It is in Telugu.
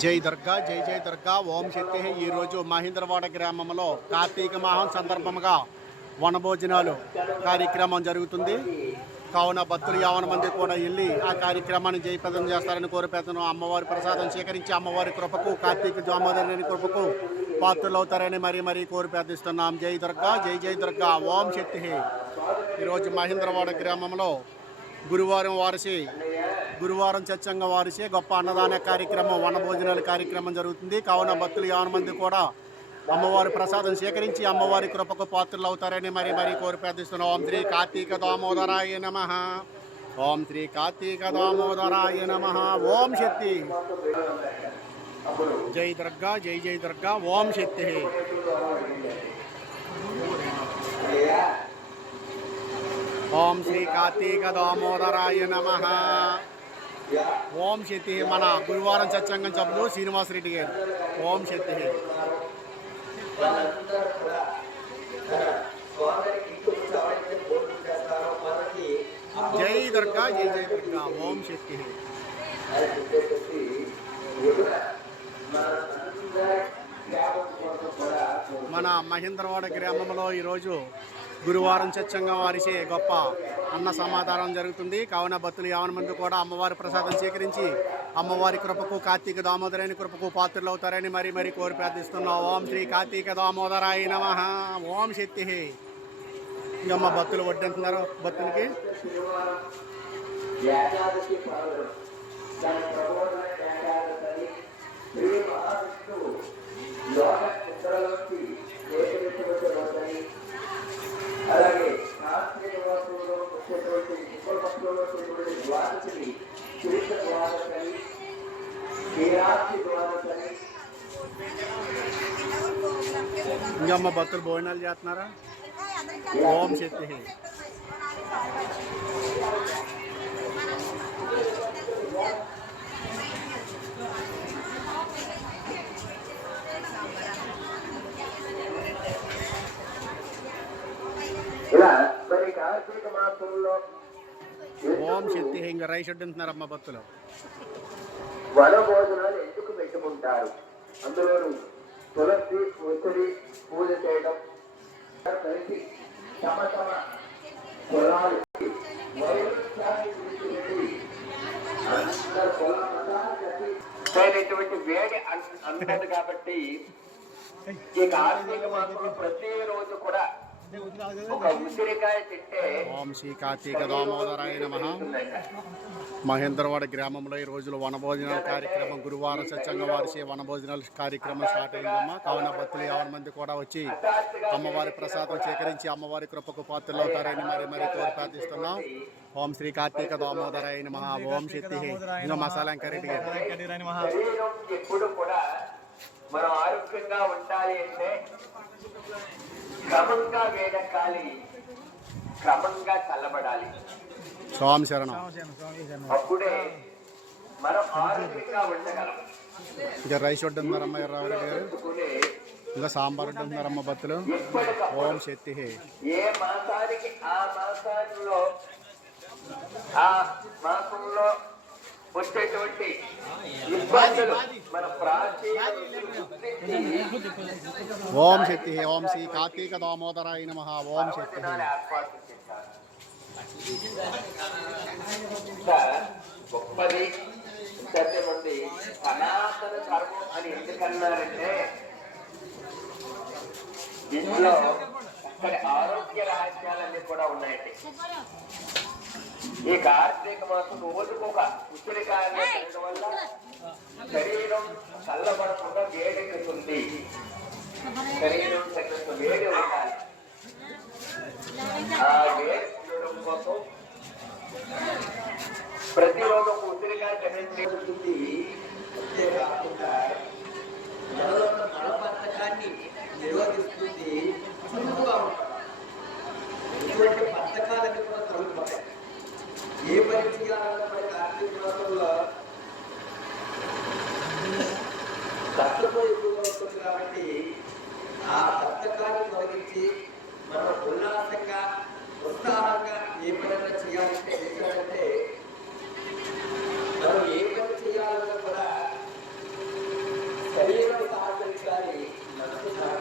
జై దుర్గా జై జై దుర్గా ఓం శక్తి. ఈరోజు మహేంద్రవాడ గ్రామంలో కార్తీక మాహం సందర్భంగా వనభోజనాలు కార్యక్రమం జరుగుతుంది. కావున భక్తులు 50 మంది కూడా వెళ్ళి ఆ కార్యక్రమాన్ని జయప్రదం చేస్తారని కోరుపెడుతున్నాం. అమ్మవారి ప్రసాదం స్వీకరించి అమ్మవారి కృపకు, కార్తీక దామోదరుని కృపకు పాత్రలవుతారని మరీ కోరుపెడుతున్నాం. జై దుర్గా జై జై దుర్గా ఓం శక్తి. ఈరోజు మహేంద్రవాడ గ్రామంలో గురువారం సత్సంగ వారిసే గొప్ప అన్నదాన కార్యక్రమం, వనభోజనాల కార్యక్రమం జరుగుతుంది. కావున భక్తులు 50 మంది కూడా అమ్మవారి ప్రసాదం స్వీకరించి అమ్మవారి కృపకు పాత్రలు అవుతారని మరీ కోరిపెడుతున్నాం. ఓం శ్రీ కార్తీక దామోదరాయ నమః. ఓం శ్రీ కార్తీక దామోదరాయ నమః. ఓం శక్తి. జై దుర్గా జై జై దుర్గా ఓం శక్తి. ఓం శ్రీ కార్తీక దామోదరాయ నమః. ఓం శక్తి. మన గురువారం సత్సంగం సభ్యులు శ్రీనివాసరెడ్డి గారు. ఓం శక్తి. జై దుర్గా జై జై దుర్గా ఓం శక్తి. మన మహేంద్రవాడ గ్రామంలో ఈరోజు గురువారం సత్సంగం వారిచే గొప్ప అన్న సమాధానం జరుగుతుంది. కావున భక్తులు 50 మంది కూడా అమ్మవారి ప్రసాదం స్వీకరించి అమ్మవారి కృపకు, కార్తీక దామోదరాయని కృపకు పాత్రలు అవుతారని మరీ కోరి ప్రార్థిస్తున్నాం. ఓం శ్రీ కార్తీక దామోదరాయ నమః. ఓం శక్తి. ఇంకమ్మ భక్తులు వడ్డంటున్నారు భక్తులకి. అలాగే ఇంకమ్మ భక్తులు భోజనాలు చేస్తున్నారా? ఓం శక్తి. ఓం శక్తి. ఇంకా రైస్ వడ్డింటున్నారమ్మ భక్తులు. వనభోజనాలు ఎందుకు పెట్టుకుంటారు? అందులో తులసి ఒత్తిడి పూజ చేయడం, కలిసి తమ పొలాలు వేడి అందదు కాబట్టి ఈ కార్తీక మాసంలో ప్రతిరోజు కూడా ఓం శ్రీ కార్తీక దామోదరాయ నమః. మహేంద్రవాడ గ్రామంలో ఈ రోజులో వనభోజనాల కార్యక్రమం, గురువారం సత్సంగ వారిచే వనభోజనాల కార్యక్రమం స్టార్ట్ అయిందమ్మా. కావున భక్తులు 50 మంది కూడా వచ్చి అమ్మవారి ప్రసాదం స్వీకరించి అమ్మవారి కృపకు పాత్రలు అవుతారని మరీ కోరి ప్రార్థిస్తున్నాం. ఓం శ్రీ కార్తీక దామోదరాయ నమః. ఓం శక్తి. ఇంకా మసాలా వెంకరెడ్డి గారు. ఎప్పుడు కూడా మనం ఆరోగ్యంగా ఉండాలి అంటే క్రమంగా వేడకాలి, క్రమంగా చల్లబడాలి. స్వామి శరణం. అప్పుడే మనం ఆరోగ్యంగా ఉండగలం. ఇంకా రైస్ వడ్డున్నారమ్మ ఎర్రారెడ్డి గారు. ఇంకా సాంబార్ వడ్డున్నారమ్మ భక్తులు. ఓం శక్తి. ఏ మాసానికి ఆ మాసంలో వచ్చేటువంటి ఇబ్బందులు మన ప్రాచీన ఓం శక్తి. ఓం శ్రీ కార్తీక దామోదరాయ నమః. ఓం శక్తి. గొప్పది సత్యమంది. సనాతన ధర్మం అని ఎందుకన్నారంటే ఇందులో అక్కడి ఆరోగ్య రహస్యాలన్నీ కూడా ఉన్నాయండి. ఈ కార్తీక మాసం రోజుకొక ఉసిరికాయలు తినడం వల్ల శరీరం చల్లబడకుండా వేడెక్కుతుంది. శరీరం తగినంత వేడి ఉండాలి. ఆ వేడి ఉండడం కోసం ప్రతిరోజు ఒక ఉసిరికాయ తినడానికి అంతేకాకుండా మనలో ఉన్న మలబద్ధకాన్ని నిరోధిస్తుంది. ఇటువంటి బద్ధకాలన్నీ కూడా తొలగిపోతాయి. ఏ పని చేయాలన్నా మన కార్తీక మాసంలో కష్టం ఎక్కువగా ఉంటుంది కాబట్టి ఆ బద్ధకాన్ని తొలగించి మనం ఉల్లాసంగా, ఉత్సాహంగా ఏ పని చేయాలంటే మనం ఏ పని చేయాలన్నా కూడా నడుపుతారు